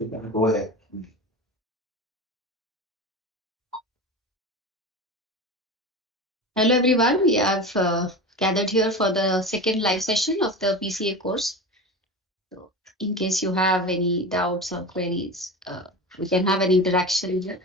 Go ahead. Hello everyone, we have gathered here for the second live session of the PCA course. So in case you have any doubts or queries, we can have an interaction here.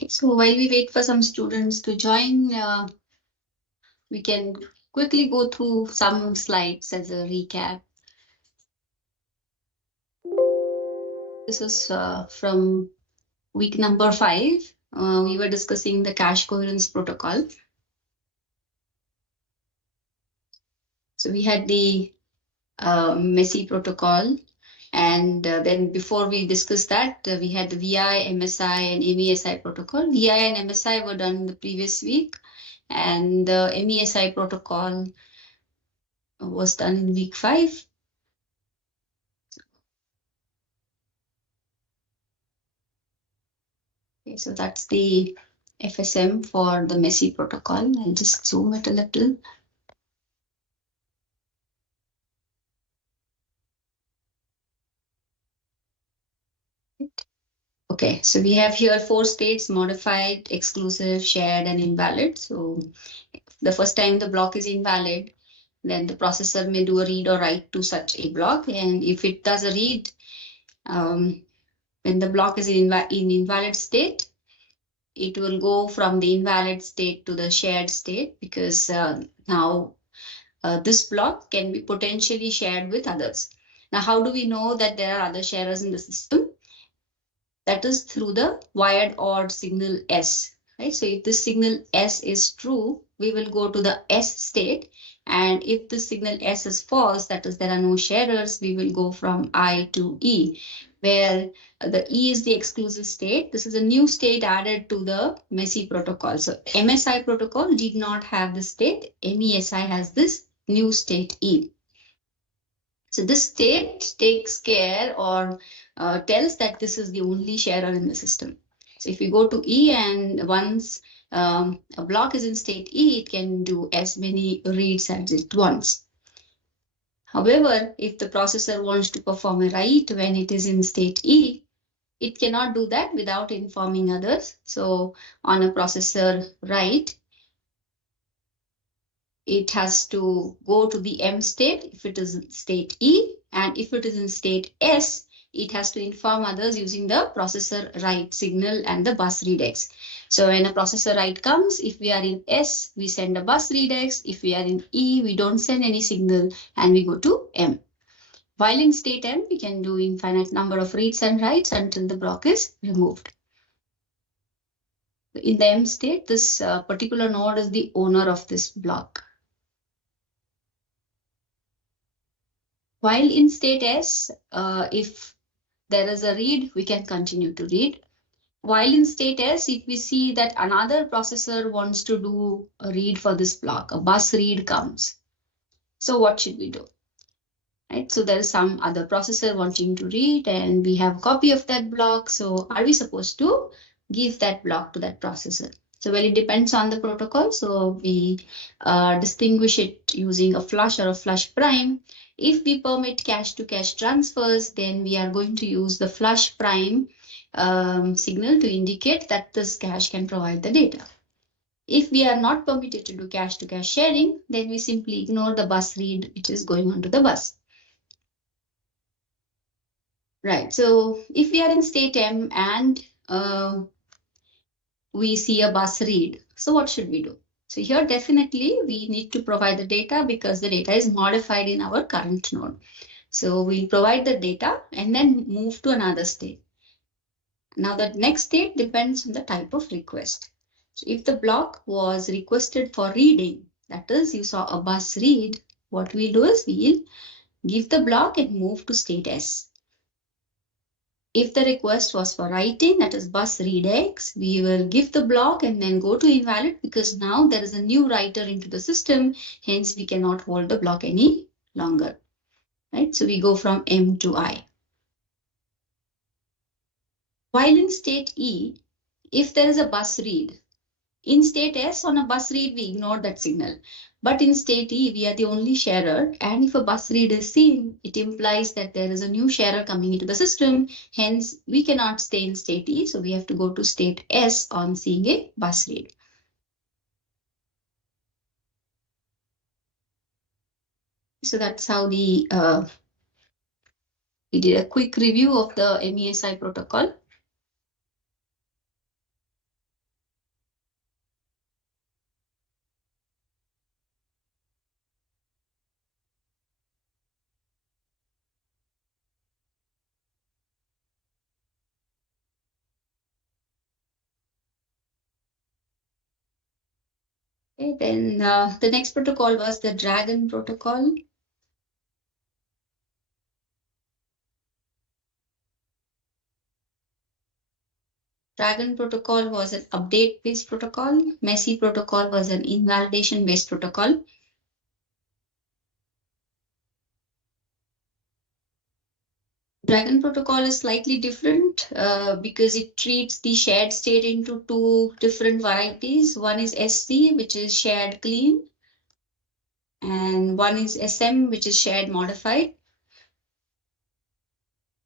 Okay, so while we wait for some students to join, we can quickly go through some slides as a recap. This is from week number 5. We were discussing the cache coherence protocol. So we had the messy protocol. And then before we discuss that, we had the VI, MSI, and MESI protocol. VI and MSI were done the previous week, and the MESI protocol was done in week 5. Okay, so that's the FSM for the messy protocol. I'll just zoom it a little. Okay, so we have here 4 states: modified, exclusive, shared, and invalid. So the first time the block is invalid, then the processor may do a read or write to such a block. And if it does a read, when the block is in invalid state, it will go from the invalid state to the shared state, because now this block can be potentially shared with others. Now, how do we know that there are other sharers in the system? That is through the wired OR signal S, right? So if this signal S is true, we will go to the S state. And if the signal S is false, that is, there are no sharers, we will go from I to E, where the E is the exclusive state. This is a new state added to the messy protocol. So MSI protocol did not have this state. MESI has this new state E. So this state takes care or tells that this is the only sharer in the system. So if we go to E, and once a block is in state E, it can do as many reads as it wants. However, if the processor wants to perform a write when it is in state E, it cannot do that without informing others. So on a processor write, it has to go to the M state if it is in state E, and if it is in state S, it has to inform others using the processor write signal and the bus readx. So when a processor write comes, if we are in S, we send a bus readx. If we are in E, we don't send any signal and we go to M. While in state M, we can do infinite number of reads and writes until the block is removed. In the M state, this particular node is the owner of this block. While in state S, if there is a read, we can continue to read. While in state S, if we see that another processor wants to do a read for this block, a bus read comes. So what should we do? Right? So there is some other processor wanting to read and we have a copy of that block. So are we supposed to give that block to that processor? So well, it depends on the protocol. So we distinguish it using a flush or a flush prime. If we permit cache to cache transfers, then we are going to use the flush prime signal to indicate that this cache can provide the data. If we are not permitted to do cache to cache sharing, then we simply ignore the bus read which is going onto the bus. Right. So if we are in state M and we see a bus read, so what should we do? So here definitely we need to provide the data because the data is modified in our current node. So we provide the data and then move to another state. Now the next state depends on the type of request. So if the block was requested for reading, that is you saw a bus read, what we'll do is we'll give the block and move to state S. If the request was for writing, that is bus read X, we will give the block and then go to invalid because now there is a new writer into the system. Hence, we cannot hold the block any longer. Right? So we go from M to I. While in state E, if there is a bus read, in state S on a bus read, we ignore that signal. But in state E, we are the only sharer. And if a bus read is seen, it implies that there is a new sharer coming into the system. Hence, we cannot stay in state E. So we have to go to state S on seeing a bus read. So that's how we did a quick review of the MESI protocol. Okay, then the next protocol was the Dragon protocol. Dragon protocol was an update-based protocol. Messy protocol was an invalidation-based protocol. Dragon protocol is slightly different because it treats the shared state into two different varieties. One is SC, which is shared clean, and one is SM, which is shared modified.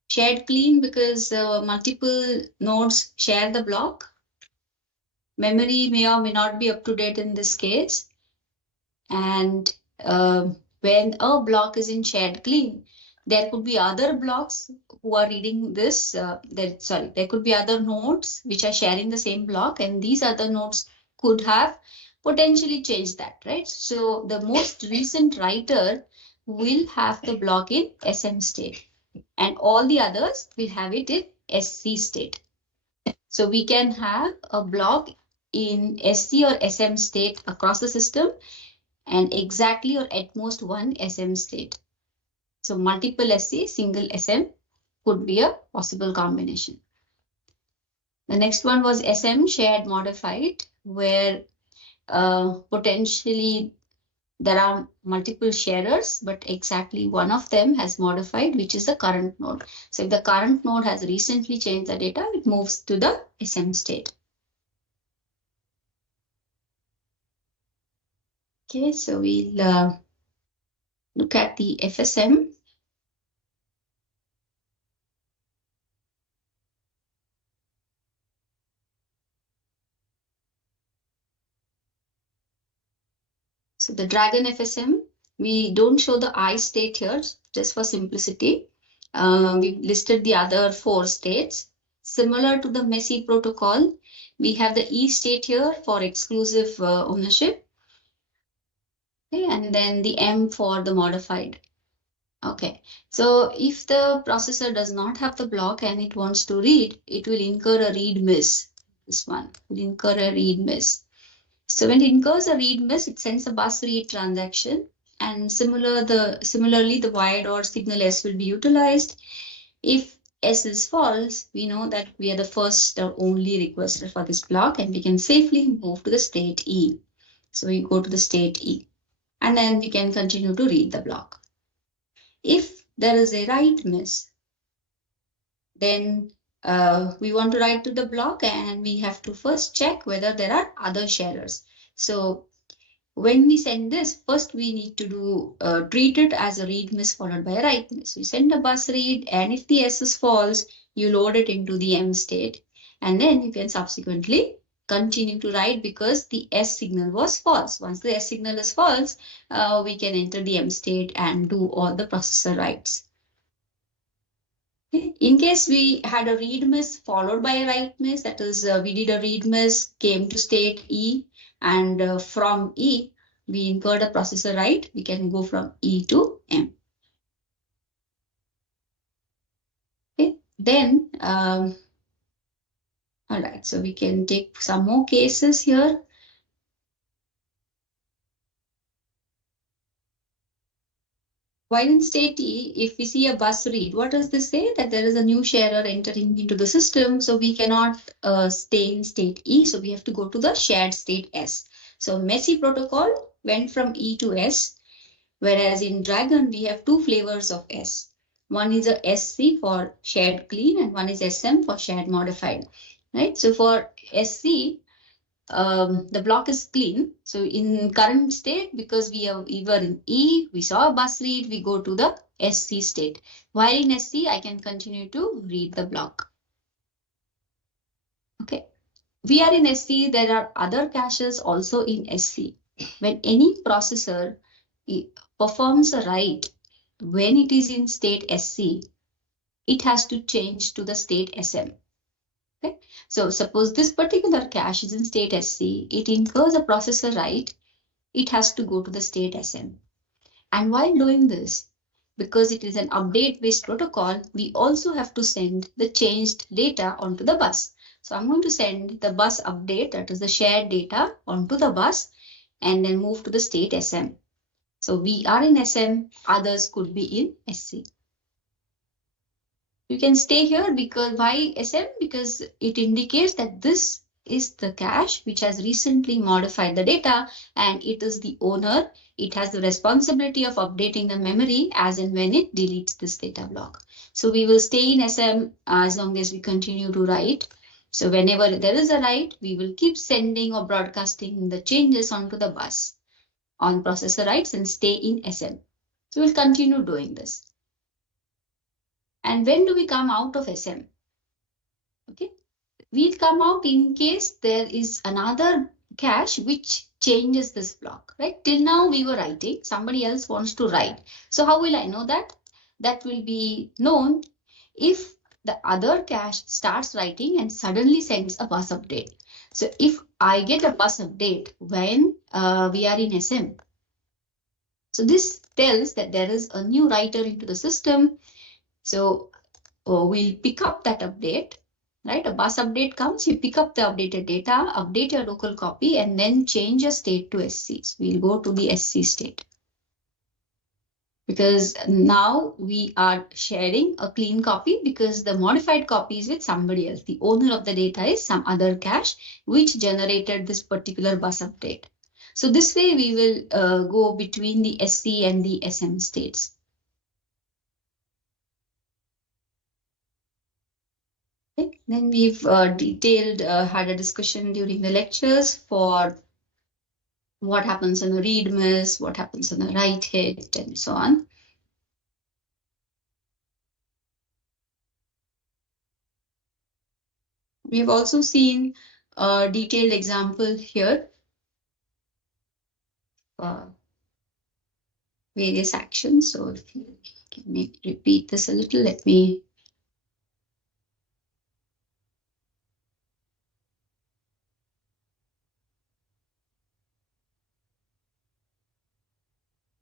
Shared clean because multiple nodes share the block. Memory may or may not be up to date in this case. And when a block is in shared clean, there could be other blocks who are reading this. There could be other nodes which are sharing the same block, and these other nodes could have potentially changed that, right? So the most recent writer will have the block in SM state, and all the others will have it in SC state. So we can have a block in SC or SM state across the system, and exactly or at most one SM state. So multiple SC, single SM could be a possible combination. The next one was SM shared modified, where potentially there are multiple sharers, but exactly one of them has modified, which is the current node. So if the current node has recently changed the data, it moves to the SM state. Okay, so we'll look at the FSM. So the Dragon FSM, we don't show the I state here, just for simplicity. We've listed the other 4 states. Similar to the Messy protocol, we have the E state here for exclusive ownership. Okay, and then the M for the modified. Okay, so if the processor does not have the block and it wants to read, it will incur a read miss. This one will incur a read miss. So when it incurs a read miss, it sends a bus read transaction and similarly the wired or signal S will be utilized. If S is false, we know that we are the first or only requester for this block, and we can safely move to the state E. So we go to the state E, and then we can continue to read the block. If there is a write miss, then we want to write to the block, and we have to first check whether there are other sharers. So when we send this, first we need to do treat it as a read miss followed by a write miss. You send a bus read, and if the S is false, you load it into the M state, and then you can subsequently continue to write because the S signal was false. Once the S signal is false, we can enter the M state and do all the processor writes. In case we had a read miss followed by a write miss, that is, we did a read miss, came to state E, and from E, we incurred a processor write, we can go from E to M. Okay, then, all right, so we can take some more cases here. While in state E, if we see a bus read, what does this say? That there is a new sharer entering into the system, so we cannot stay in state E, so we have to go to the shared state S. So messy protocol went from E to S, whereas in Dragon, we have two flavors of S. One is a SC for shared clean, and one is SM for shared modified, right? So for SC, the block is clean. So in current state, because we were in E, we saw a bus read, we go to the SC state. While in SC, I can continue to read the block. Okay. We are in SC, there are other caches also in SC. When any processor performs a write, when it is in state SC, it has to change to the state SM. Okay. So suppose this particular cache is in state SC, it incurs a processor write, it has to go to the state SM. And while doing this, because it is an update-based protocol, we also have to send the changed data onto the bus. So I'm going to send the bus update, that is the shared data, onto the bus, and then move to the state SM. So we are in SM, others could be in SC. You can stay here because why SM? Because it indicates that this is the cache which has recently modified the data, and it is the owner. It has the responsibility of updating the memory as and when it deletes this data block. So we will stay in SM as long as we continue to write. So whenever there is a write, we will keep sending or broadcasting the changes onto the bus on processor writes and stay in SM. So we'll continue doing this. And when do we come out of SM? Okay, we'll come out in case there is another cache which changes this block, right? Till now we were writing, somebody else wants to write. So how will I know that? That will be known if the other cache starts writing and suddenly sends a bus update. So if I get a bus update when we are in SM, so this tells that there is a new writer into the system. So we'll pick up that update, right? A bus update comes, you pick up the updated data, update your local copy, and then change your state to SC. So we'll go to the SC state. Because now we are sharing a clean copy because the modified copy is with somebody else. The owner of the data is some other cache which generated this particular bus update. So this way we will go between the SC and the SM states. Okay. Then we've had a discussion during the lectures for what happens on a read miss, what happens on a write hit, and so on. We've also seen a detailed example here. Various actions. So if you can maybe repeat this a little, let me.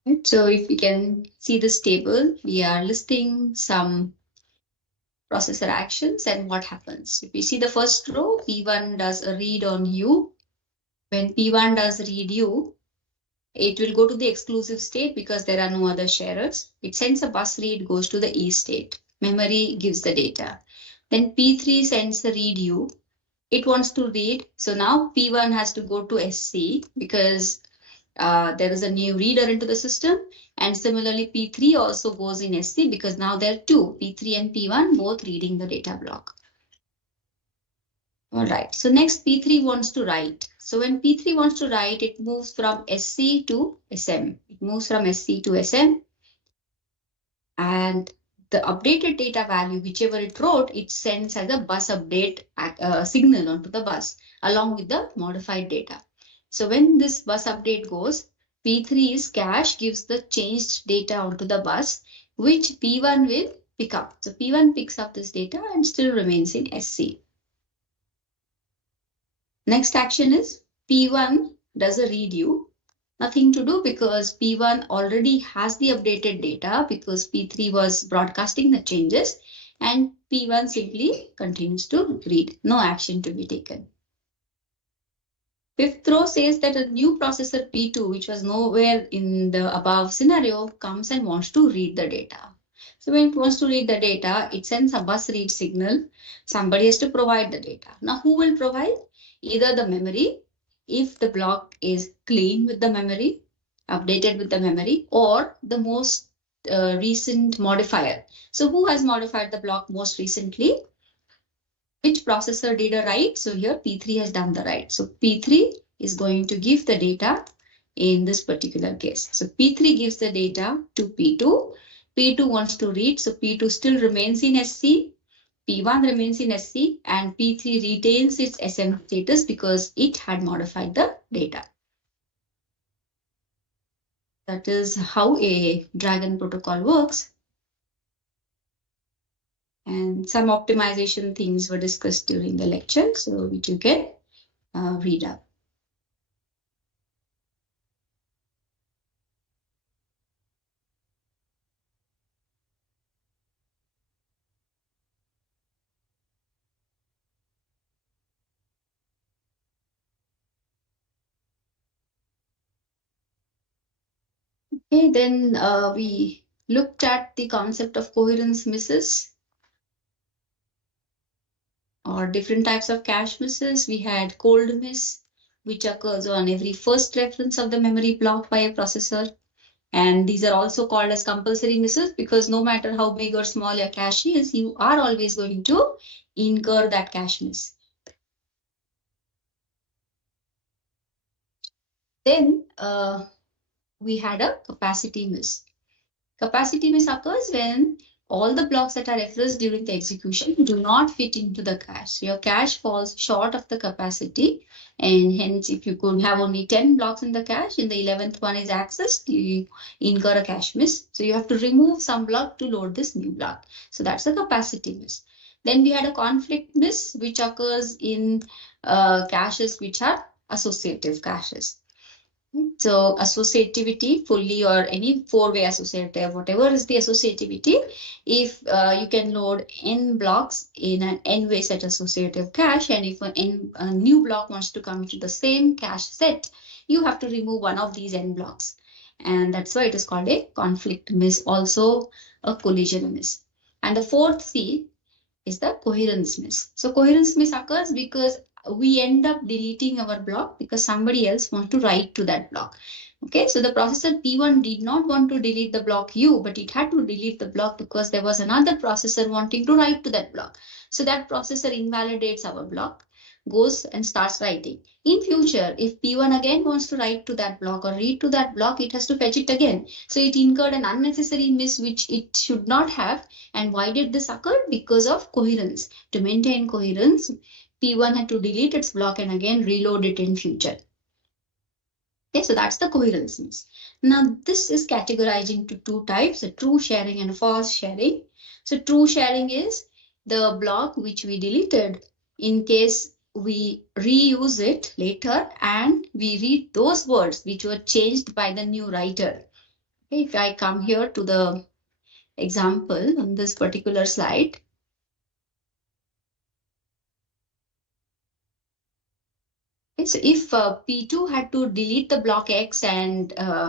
Right. So if we can see this table, we are listing some processor actions and what happens. If we see the first row, P1 does a read on U. When P1 does read U, It will go to the exclusive state because there are no other sharers. It sends a bus read, goes to the E state. Memory gives the data. Then P3 sends the read U. It wants to read. So now P1 has to go to SC because there is a new reader into the system. And similarly, P3 also goes in SC because now there are two, P3 and P1, both reading the data block. All right, so next P3 wants to write. So when P3 wants to write, it moves from SC to SM. It moves from SC to SM. And the updated data value, whichever it wrote, it sends as a bus update signal onto the bus along with the modified data. So when this bus update goes, P3's cache gives the changed data onto the bus, which P1 will pick up. So P1 picks up this data and still remains in SC. Next action is P1 does a read U. Nothing to do because P1 already has the updated data because P3 was broadcasting the changes and P1 simply continues to read. No action to be taken. Fifth row says that a new processor P2, which was nowhere in the above scenario, comes and wants to read the data. So when it wants to read the data, it sends a bus read signal. Somebody has to provide the data. Now, who will provide? Either the memory, if the block is clean with the memory, updated with the memory, or the most recent modifier. So who has modified the block most recently? Which processor did a write? So here P3 has done the write. So P3 is going to give the data in this particular case. So P3 gives the data to P2. P2 wants to read. So P2 still remains in SC. P1 remains in SC and P3 retains its SM status because it had modified the data. That is how a Dragon protocol works. And some optimization things were discussed during the lecture, so which you can read up. Okay, then we looked at the concept of coherence misses or different types of cache misses. We had cold miss, which occurs on every first reference of the memory block by a processor. And these are also called as compulsory misses because no matter how big or small your cache is, you are always going to incur that cache miss. Then we had a capacity miss. Capacity miss occurs when all the blocks that are referenced during the execution do not fit into the cache. Your cache falls short of the capacity, and hence if you could have only 10 blocks in the cache, and the 11th one is accessed, you incur a cache miss. So you have to remove some block to load this new block. So that's a capacity miss. Then we had a conflict miss, which occurs in caches which are associative caches. So associativity fully or any four-way associative, whatever is the associativity, if you can load n blocks in an n-way set associative cache, and if a new block wants to come into the same cache set, you have to remove one of these n blocks. And that's why it is called a conflict miss, also a collision miss. And the fourth C is the coherence miss. So coherence miss occurs because we end up deleting our block because somebody else wants to write to that block. Okay, so the processor P1 did not want to delete the block U, but it had to delete the block because there was another processor wanting to write to that block. So that processor invalidates our block, goes and starts writing. In future, if P1 again wants to write to that block or read to that block, it has to fetch it again. So it incurred an unnecessary miss which it should not have. And why did this occur? Because of coherence. To maintain coherence, P1 had to delete its block and again reload it in future. Okay, so that's the coherence miss. Now this is categorized into two types, a true sharing and a false sharing. So true sharing is the block which we deleted in case we reuse it later and we read those words which were changed by the new writer. Okay, if I come here to the example on this particular slide, So if P2 had to delete the block X and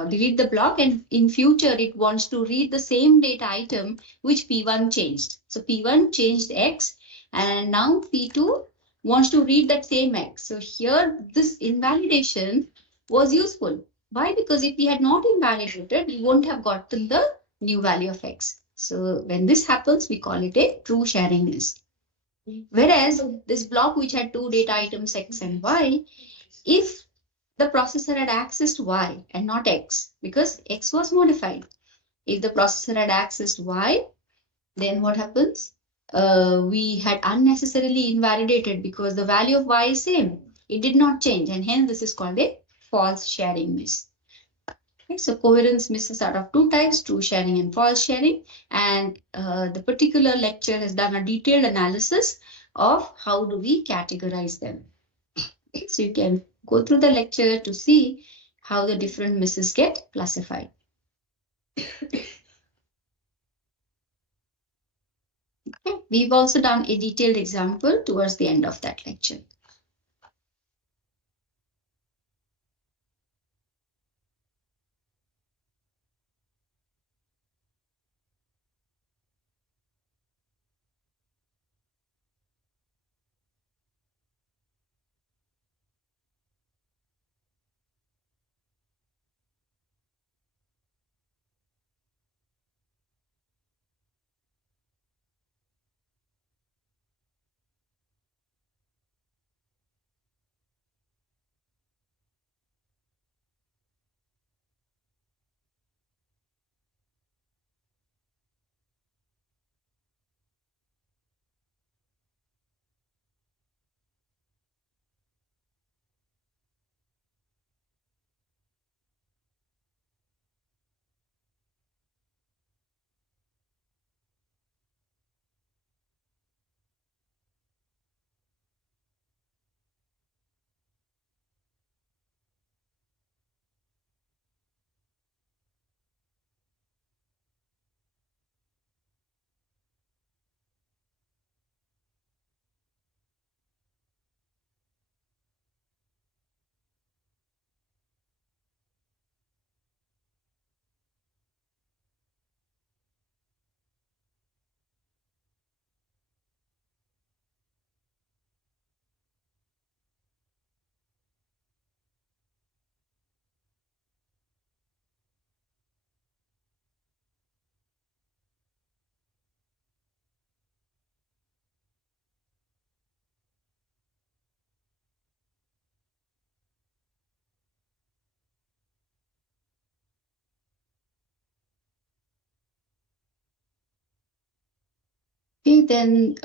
delete the block, and in future it wants to read the same data item which P1 changed. So P1 changed X, and now P2 wants to read that same X. So here this invalidation was useful. Why? Because if we had not invalidated, we won't have gotten the new value of X. So when this happens, we call it a true sharing miss. Whereas this block which had two data items X and Y, if the processor had accessed Y and not X, because X was modified. If the processor had accessed Y, then what happens? We had unnecessarily invalidated because the value of Y is same. It did not change, and hence this is called a false sharing miss. Okay, so coherence misses out of two types, true sharing and false sharing. And the particular lecture has done a detailed analysis of how do we categorize them. Okay, so you can go through the lecture to see how the different misses get classified. Okay. We've also done a detailed example towards the end of that lecture. Okay, then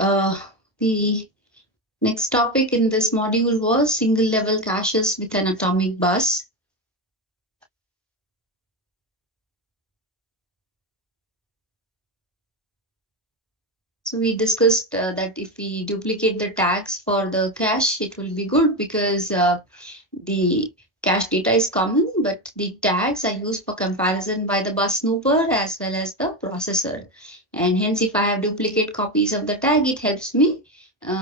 the next topic in this module was single level caches with an atomic bus. So we discussed that if we duplicate the tags for the cache, it will be good because the cache data is common, but the tags are used for comparison by the bus snooper as well as the processor. And hence, if I have duplicate copies of the tag, it helps me.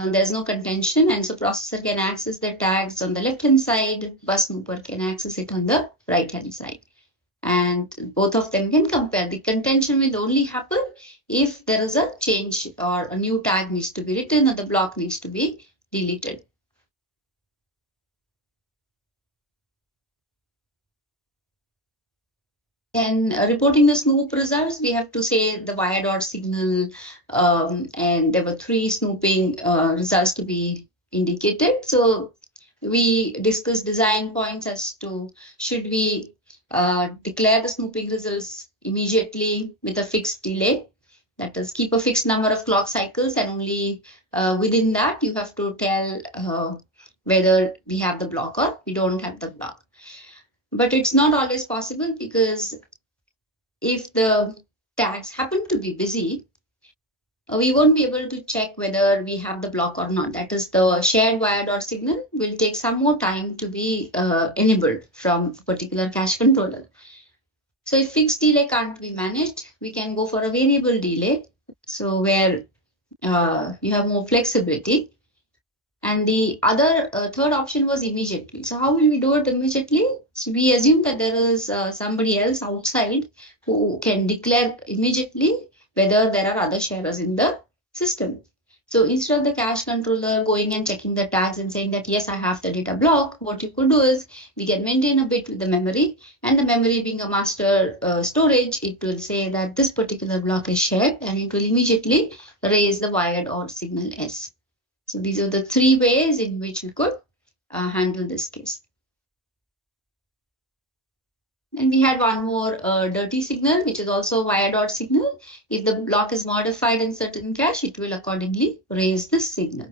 There's no contention, and so processor can access the tags on the left-hand side, bus snooper can access it on the right-hand side. And both of them can compare. The contention will only happen if there is a change or a new tag needs to be written or the block needs to be deleted. And reporting the snoop results, we have to say the wire dot signal, and there were three snooping results to be indicated. So we discussed design points as to should we declare the snooping results immediately with a fixed delay. That is, keep a fixed number of clock cycles, and only within that you have to tell whether we have the block or we don't have the block. But it's not always possible because if the tags happen to be busy, we won't be able to check whether we have the block or not. That is, the shared wire dot signal will take some more time to be enabled from a particular cache controller. So if fixed delay can't be managed, we can go for a variable delay. So where you have more flexibility. And the other third option was immediately. So how will we do it immediately? So we assume that there is somebody else outside who can declare immediately whether there are other sharers in the system. So instead of the cache controller going and checking the tags and saying that, yes, I have the data block, what you could do is we can maintain a bit with the memory, and the memory being a master storage, it will say that this particular block is shared, and it will immediately raise the wired or signal S. So these are the three ways in which we could handle this case. And we had one more dirty signal, which is also a wire dot signal. If the block is modified in certain cache, it will accordingly raise the signal.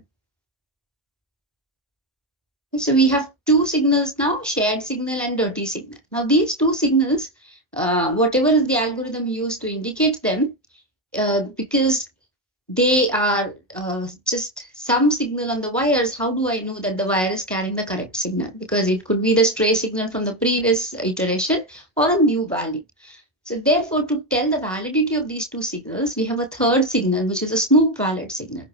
So we have two signals now, shared signal and dirty signal. Now these two signals, whatever is the algorithm used to indicate them, because they are just some signal on the wires, how do I know that the wire is carrying the correct signal? Because it could be the stray signal from the previous iteration or a new value. So therefore, to tell the validity of these two signals, we have a third signal, which is a snoop valid signal.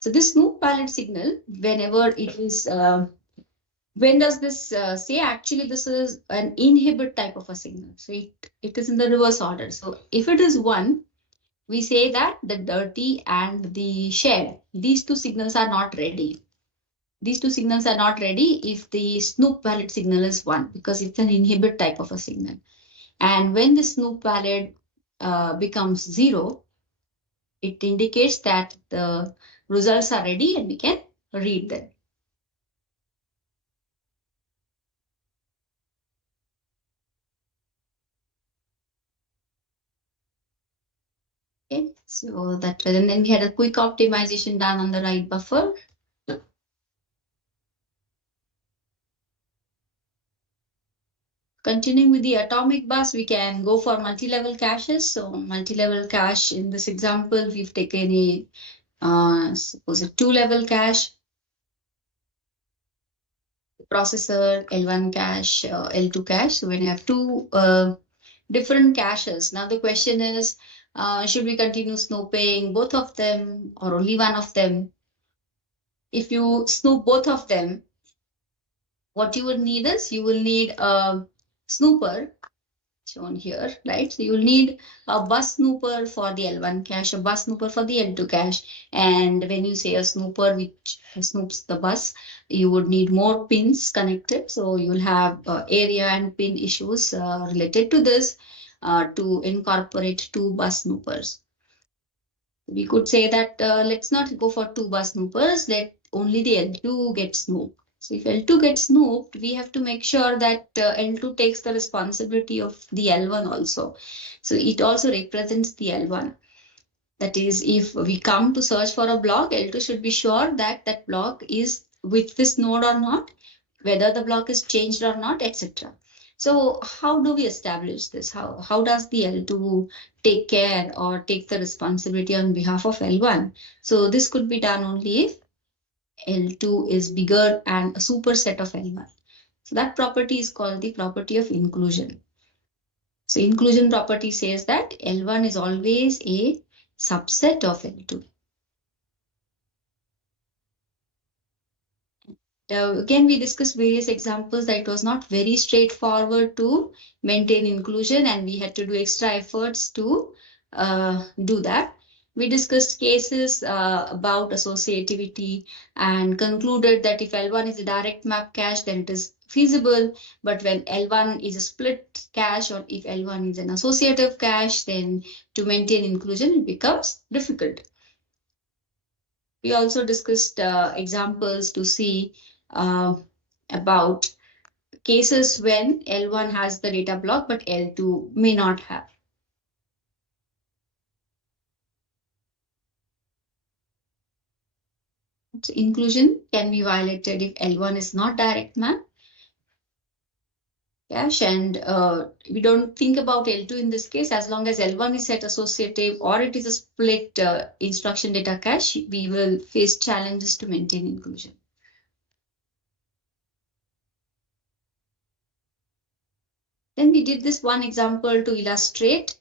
So this snoop valid signal, whenever it is, when does this say? Actually, this is an inhibit type of a signal. So it is in the reverse order. So if it is 1, we say that the dirty and the shared, these two signals are not ready. These two signals are not ready if the snoop valid signal is 1, because it's an inhibit type of a signal. And when the snoop valid becomes 0, it indicates that the results are ready and we can read them. Okay, so that, and then we had a quick optimization done on the write buffer. Continuing with the atomic bus, we can go for multi-level caches. So multi-level cache, in this example, we've taken a, suppose a 2-level cache, processor, L1 cache, L2 cache. So when you have two different caches, now the question is, should we continue snooping both of them or only one of them? If you snoop both of them, what you would need is, you will need a snooper shown here, right? So you'll need a bus snooper for the L1 cache, a bus snooper for the L2 cache. And when you say a snooper which snoops the bus, you would need more pins connected. So you'll have area and pin issues related to this to incorporate two bus snoopers. We could say that let's not go for two bus snoopers, let only the L2 get snooped. So if L2 gets snooped, we have to make sure that L2 takes the responsibility of the L1 also. So it also represents the L1. That is, if we come to search for a block, L2 should be sure that that block is with this node or not, whether the block is changed or not, etc. So how do we establish this? How does the L2 take care or take the responsibility on behalf of L1? So this could be done only if L2 is bigger and a superset of L1. So that property is called the property of inclusion. So inclusion property says that L1 is always a subset of L2. Again, we discussed various examples that it was not very straightforward to maintain inclusion, and we had to do extra efforts to do that. We discussed cases about associativity and concluded that if L1 is a direct map cache, then it is feasible. But when L1 is a split cache, or if L1 is an associative cache, then to maintain inclusion, it becomes difficult. We also discussed examples to see about cases when L1 has the data block, but L2 may not have. So inclusion can be violated if L1 is not direct map cache, and we don't think about L2 in this case. As long as L1 is set associative or it is a split instruction data cache, we will face challenges to maintain inclusion. Then we did this one example to illustrate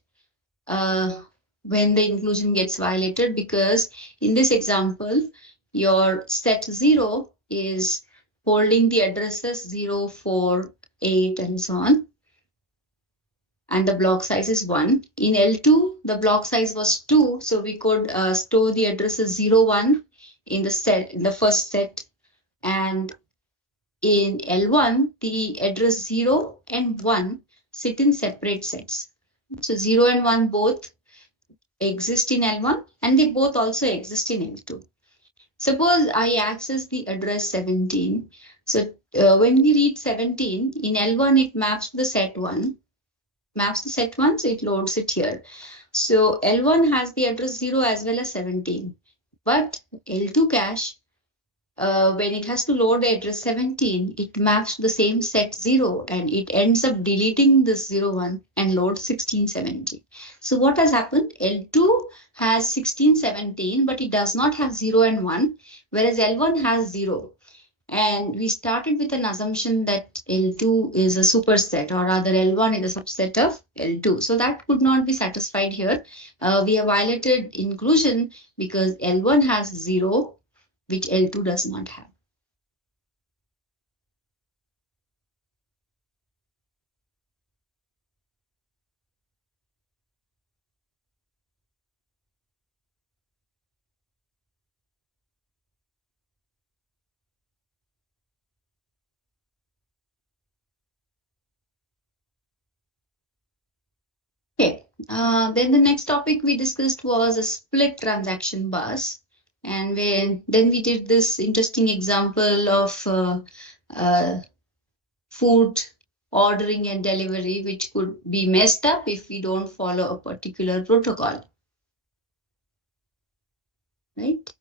when the inclusion gets violated, because in this example, your set 0 is holding the addresses 0, 4, 8, and so on. And the block size is 1. In L2, the block size was 2, so we could store the addresses 0, 1 in the first set. And in L1, the address 0 and 1 sit in separate sets. So 0 and 1 both exist in L1 and they both also exist in L2. Suppose I access the address 17. So when we read 17, in L1 it maps to the set 1. Maps the set 1, so it loads it here. So L1 has the address 0 as well as 17. But L2 cache, when it has to load the address 17, it maps to the same set 0 and it ends up deleting this 0, 1 and loads 16, 17. So what has happened? L2 has 16, 17, but it does not have 0 and 1, whereas L1 has 0. And we started with an assumption that L2 is a superset, or rather L1 is a subset of L2. So that could not be satisfied here. We have violated inclusion because L1 has 0, which L2 does not have. Okay, then the next topic we discussed was a split transaction bus. And then we did this interesting example of food ordering and delivery, which could be messed up if we don't follow a particular protocol. Right?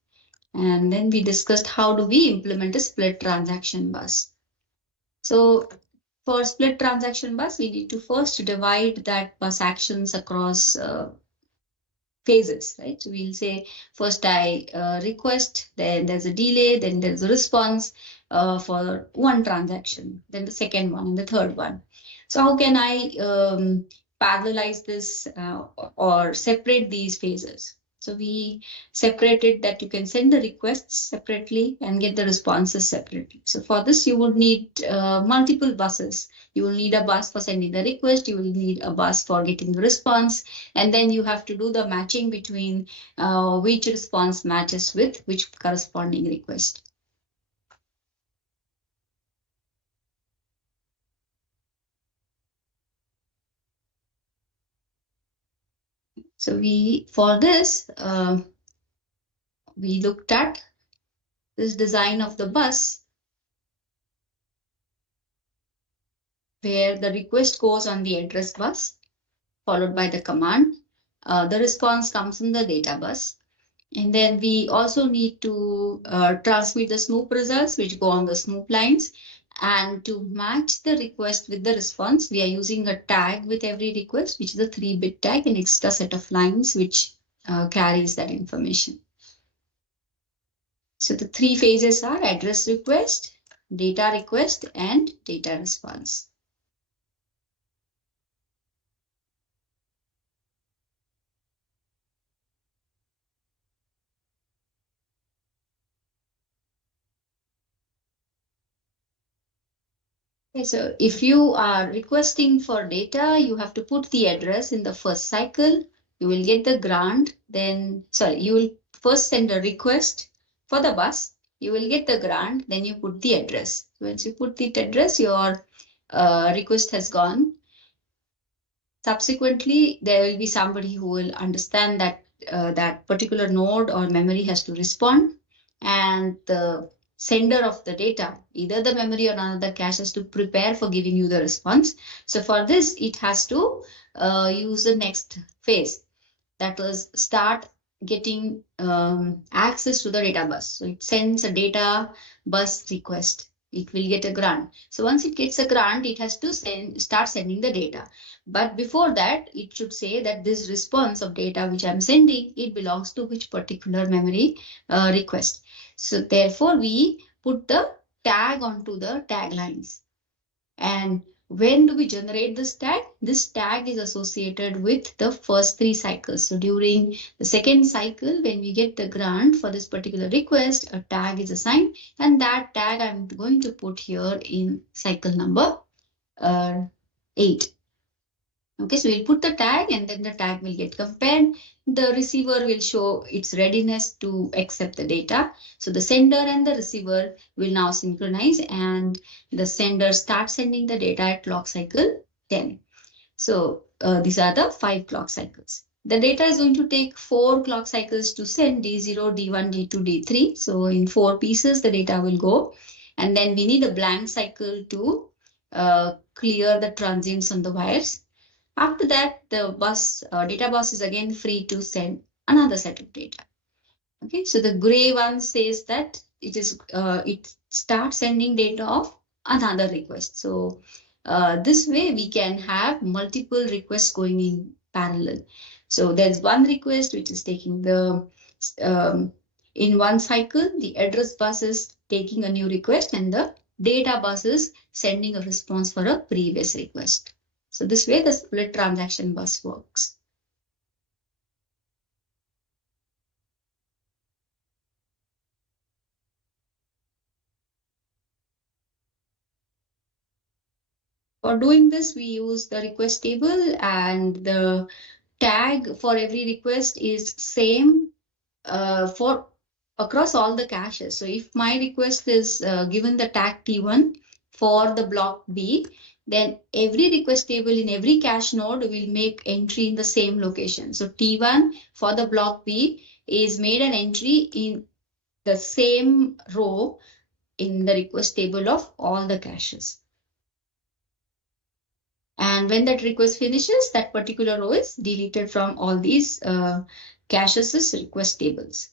And then we discussed how do we implement a split transaction bus. So for split transaction bus, we need to first divide that bus actions across phases, right? So we'll say first I request, then there's a delay, then there's a response for one transaction, then the second one and the third one. So how can I parallelize this or separate these phases? So we separated that you can send the requests separately and get the responses separately. So for this, you would need multiple buses. You will need a bus for sending the request. You will need a bus for getting the response. And then you have to do the matching between which response matches with which corresponding request. So for this, we looked at this design of the bus where the request goes on the address bus, followed by the command. The response comes in the data bus. And then we also need to transmit the Snoop results, which go on the Snoop lines. And to match the request with the response, we are using a tag with every request, which is a 3-bit tag, an extra set of lines which carries that information. So the three phases are address request, data request, and data response. Okay, so if you are requesting for data, you have to put the address in the first cycle. You will get the grant, you will first send a request for the bus. You will get the grant, then you put the address. Once you put the address, your request has gone. Subsequently, there will be somebody who will understand that that particular node or memory has to respond, and the sender of the data, either the memory or another cache, has to prepare for giving you the response. So for this, it has to use the next phase. That was start getting access to the data bus. So it sends a data bus request. It will get a grant. So once it gets a grant, it has to start sending the data. But before that, it should say that this response of data which I'm sending, it belongs to which particular memory request. So therefore, we put the tag onto the taglines. And when do we generate this tag? This tag is associated with the first 3 cycles. So during the second cycle, when we get the grant for this particular request, a tag is assigned, and that tag I'm going to put here in cycle number 8. Okay, so we'll put the tag and then the tag will get compared. The receiver will show its readiness to accept the data. So the sender and the receiver will now synchronize, and the sender starts sending the data at clock cycle 10. So these are the 5 clock cycles. The data is going to take 4 clock cycles to send D0, D1, D2, D3. So in 4 pieces, the data will go. And then we need a blank cycle to clear the transients on the wires. After that, the data bus is again free to send another set of data. Okay, so the gray one says that it starts sending data of another request. So this way we can have multiple requests going in parallel. So there's one request which is taking the in one cycle, the address bus is taking a new request, and the data bus is sending a response for a previous request. So this way the split transaction bus works. For doing this, we use the request table, and the tag for every request is same for across all the caches. So if my request is given the tag T1 for the block B, then every request table in every cache node will make entry in the same location. So T1 for the block B is made an entry in the same row in the request table of all the caches. And when that request finishes, that particular row is deleted from all these caches' request tables.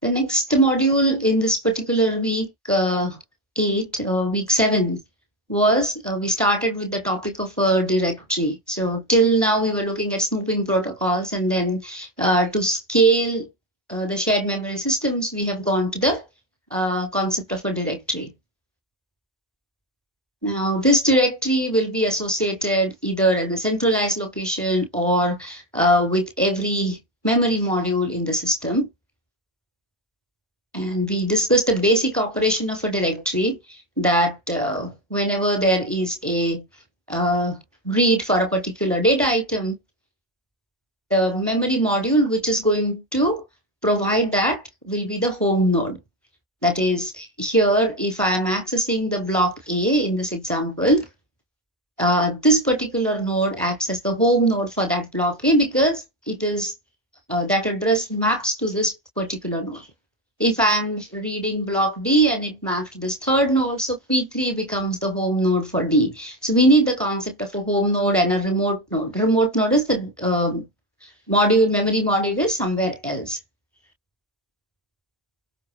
The next module in this particular week, 8, week 7, was we started with the topic of a directory. So till now we were looking at snooping protocols, and then to scale the shared memory systems, we have gone to the concept of a directory. Now, this directory will be associated either in a centralized location or with every memory module in the system. And we discussed the basic operation of a directory, that whenever there is a read for a particular data item, the memory module which is going to provide that will be the home node. That is, here, if I am accessing the block A in this example, this particular node acts as the home node for that block A because it is that address maps to this particular node. If I'm reading block D and it maps to this third node, so P3 becomes the home node for D. So we need the concept of a home node and a remote node. Remote node is the memory module is somewhere else.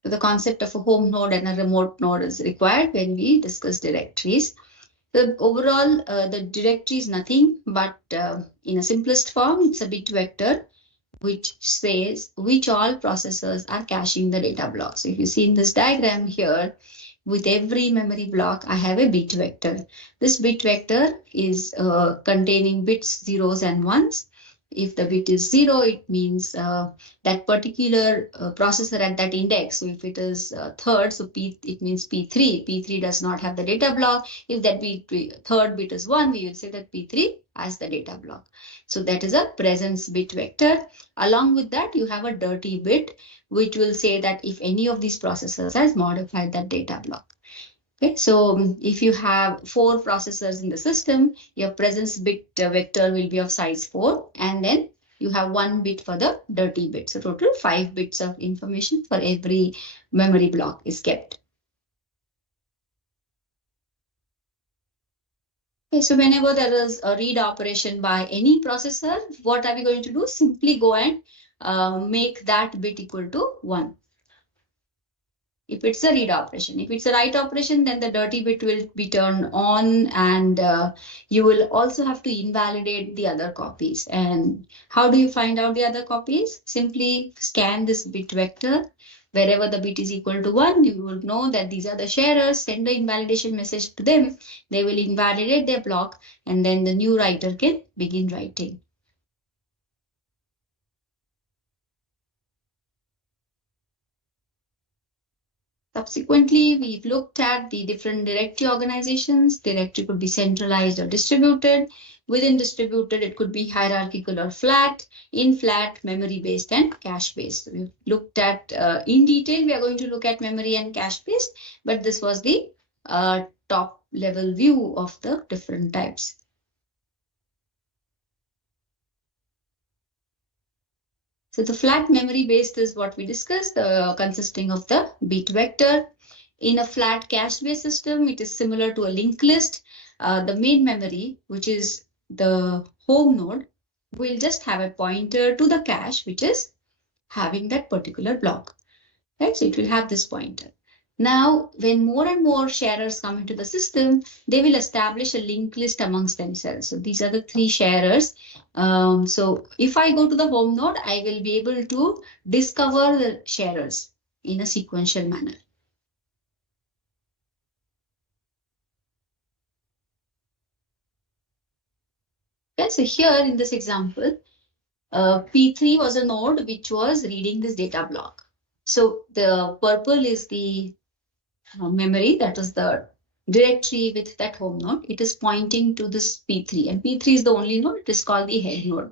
So the concept of a home node and a remote node is required when we discuss directories. The overall, the directory is nothing but in a simplest form, it's a bit vector which says which all processors are caching the data block. So if you see in this diagram here, with every memory block, I have a bit vector. This bit vector is containing bits, zeros and ones. If the bit is 0, it means that particular processor at that index. So if it is third, so it means P3. P3 does not have the data block. If that third bit is 1, we will say that P3 has the data block. So that is a presence bit vector. Along with that, you have a dirty bit, which will say that if any of these processors has modified that data block. Okay, so if you have 4 processors in the system, your presence bit vector will be of size 4, and then you have 1 bit for the dirty bit. So total 5 bits of information for every memory block is kept. Okay, so whenever there is a read operation by any processor, what are we going to do? Simply go and make that bit equal to 1. If it's a read operation. If it's a write operation, then the dirty bit will be turned on, and you will also have to invalidate the other copies. And how do you find out the other copies? Simply scan this bit vector. Wherever the bit is equal to 1, you will know that these are the sharers. Send the invalidation message to them. They will invalidate their block, and then the new writer can begin writing. Subsequently, we've looked at the different directory organizations. Directory could be centralized or distributed. Within distributed, it could be hierarchical or flat. In flat, memory-based and cache-based. We've looked at, in detail, we are going to look at memory and cache-based, but this was the top-level view of the different types. So the flat memory based is what we discussed, consisting of the bit vector. In a flat cache-based system, it is similar to a linked list. The main memory, which is the home node, will just have a pointer to the cache, which is having that particular block. Right? So it will have this pointer. Now, when more and more sharers come into the system, they will establish a linked list amongst themselves. So these are the 3 sharers. So if I go to the home node, I will be able to discover the sharers in a sequential manner. Okay, so here in this example, P3 was a node which was reading this data block. So the purple is the memory, that is the directory with that home node. It is pointing to this P3, and P3 is the only node. It is called the head node.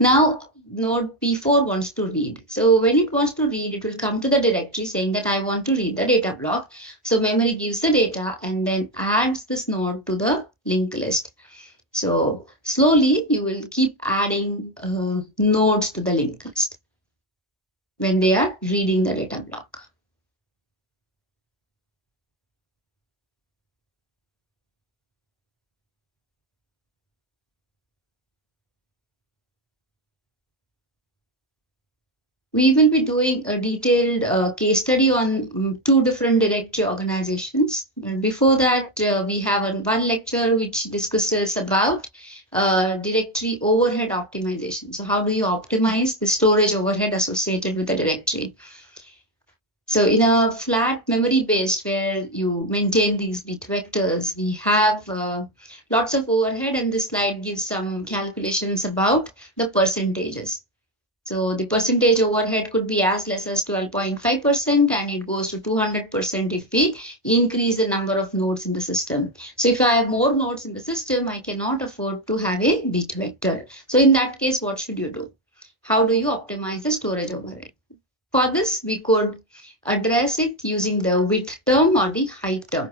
Now, node P4 wants to read. So when it wants to read, it will come to the directory saying that I want to read the data block. So memory gives the data and then adds this node to the linked list. So slowly you will keep adding nodes to the linked list when they are reading the data block. We will be doing a detailed case study on 2 different directory organizations. Before that, we have one lecture which discusses about directory overhead optimization. So how do you optimize the storage overhead associated with the directory? So in a flat memory based where you maintain these bit vectors, we have lots of overhead, and this slide gives some calculations about the percentages. So the percentage overhead could be as less as 12.5%, and it goes to 200% if we increase the number of nodes in the system. So if I have more nodes in the system, I cannot afford to have a bit vector. So in that case, what should you do? How do you optimize the storage overhead? For this, we could address it using the width term or the height term.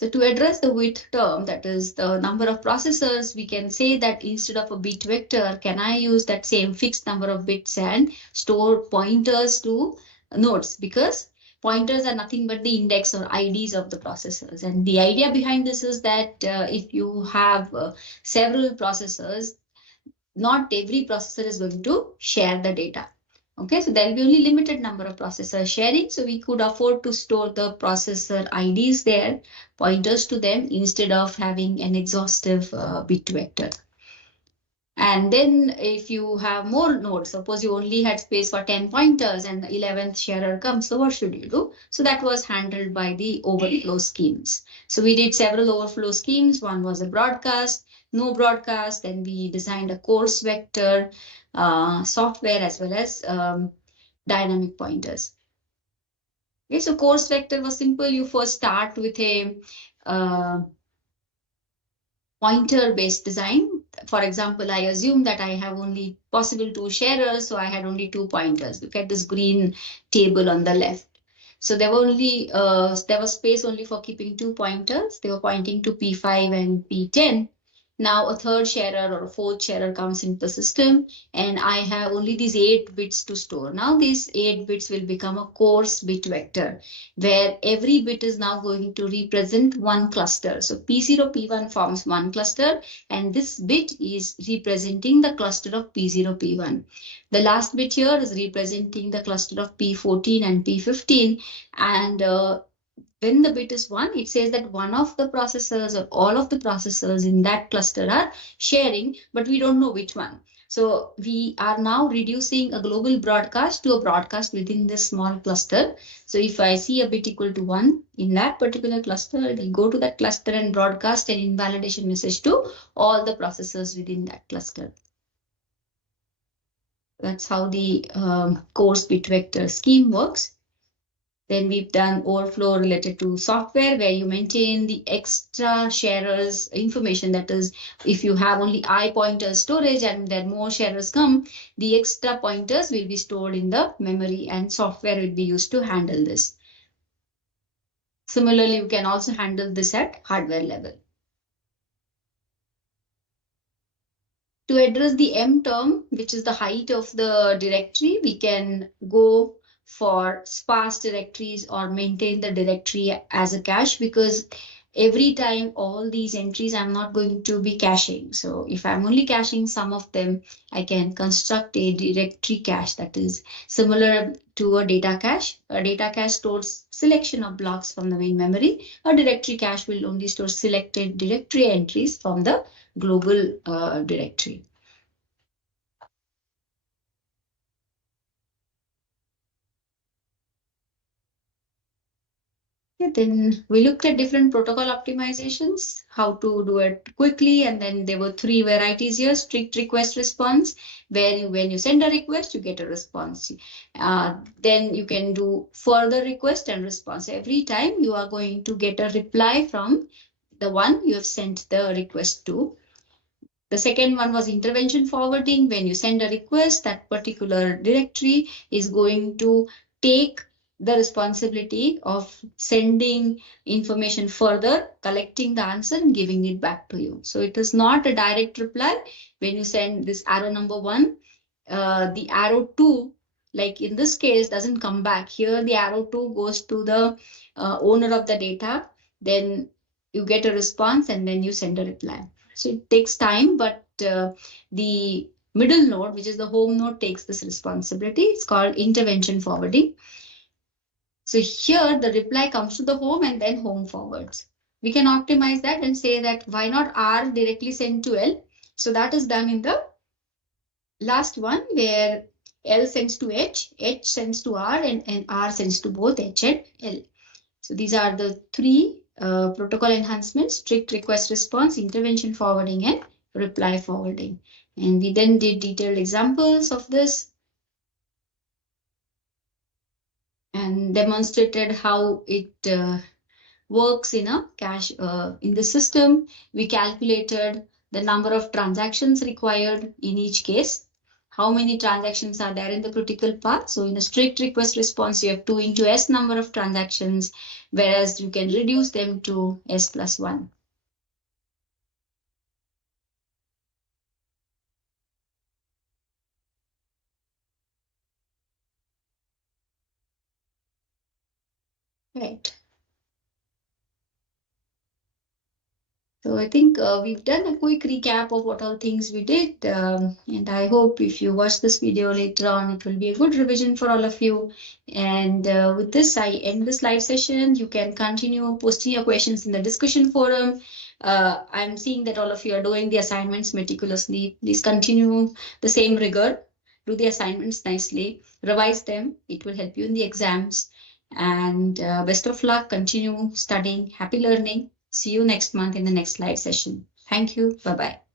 So to address the width term, that is the number of processors, we can say that instead of a bit vector, can I use that same fixed number of bits and store pointers to nodes? Because pointers are nothing but the index or IDs of the processors. And the idea behind this is that if you have several processors, not every processor is going to share the data. Okay, so there will be only limited number of processors sharing. So we could afford to store the processor IDs there, pointers to them, instead of having an exhaustive bit vector. And then if you have more nodes, suppose you only had space for 10 pointers and the 11th sharer comes, so what should you do? So that was handled by the overflow schemes. So we did several overflow schemes. One was a broadcast, no broadcast. Then we designed a course vector, software, as well as dynamic pointers. Okay, so course vector was simple. You first start with a pointer-based design. For example, I assume that I have only possible 2 sharers, so I had only 2 pointers. Look at this green table on the left. So there were only there was space only for keeping 2 pointers. They were pointing to P5 and P10. Now a 3rd sharer or a 4th sharer comes into the system, and I have only these 8 bits to store. Now these 8 bits will become a coarse bit vector, where every bit is now going to represent one cluster. So P0, P1 forms one cluster, and this bit is representing the cluster of P0, P1. The last bit here is representing the cluster of P14 and P15, and when the bit is 1, it says that one of the processors or all of the processors in that cluster are sharing, but we don't know which one. So we are now reducing a global broadcast to a broadcast within this small cluster. So if I see a bit equal to 1 in that particular cluster, it will go to that cluster and broadcast an invalidation message to all the processors within that cluster. That's how the coarse bit vector scheme works. Then we've done overflow related to software, where you maintain the extra sharers information. That is, if you have only I pointer storage and then more sharers come, the extra pointers will be stored in the memory, and software will be used to handle this. Similarly, you can also handle this at hardware level. To address the M term, which is the height of the directory, we can go for sparse directories or maintain the directory as a cache, because every time all these entries I'm not going to be caching. So if I'm only caching some of them, I can construct a directory cache that is similar to a data cache. A data cache stores selection of blocks from the main memory. A directory cache will only store selected directory entries from the global directory. Yeah, then we looked at different protocol optimizations, how to do it quickly, and then there were 3 varieties here: strict request response, where when you send a request, you get a response. Then you can do further request and response. Every time you are going to get a reply from the one you have sent the request to. The second one was intervention forwarding. When you send a request, that particular directory is going to take the responsibility of sending information further, collecting the answer and giving it back to you. So it is not a direct reply. When you send this arrow number 1, the arrow 2, like in this case, doesn't come back. Here the arrow 2 goes to the owner of the data, then you get a response and then you send a reply. So it takes time, but the middle node, which is the home node, takes this responsibility. It's called intervention forwarding. So here the reply comes to the home and then home forwards. We can optimize that and say that why not R directly send to L? So that is done in the last one, where L sends to H sends to R, and R sends to both H and L. So these are the 3 protocol enhancements: strict request response, intervention forwarding, and reply forwarding. And we then did detailed examples of this and demonstrated how it works in a cache in the system. We calculated the number of transactions required in each case. how many transactions are there in the critical path. So in a strict request response, you have 2 into S number of transactions, whereas you can reduce them to S plus 1. Right. So I think we've done a quick recap of what all things we did. And I hope if you watch this video later on, it will be a good revision for all of you. And with this, I end this live session. You can continue posting your questions in the discussion forum. I'm seeing that all of you are doing the assignments meticulously. Please continue the same rigor. Do the assignments nicely. Revise them. It will help you in the exams. And best of luck. Continue studying. Happy learning. See you next month in the next live session. Thank you. Bye-bye.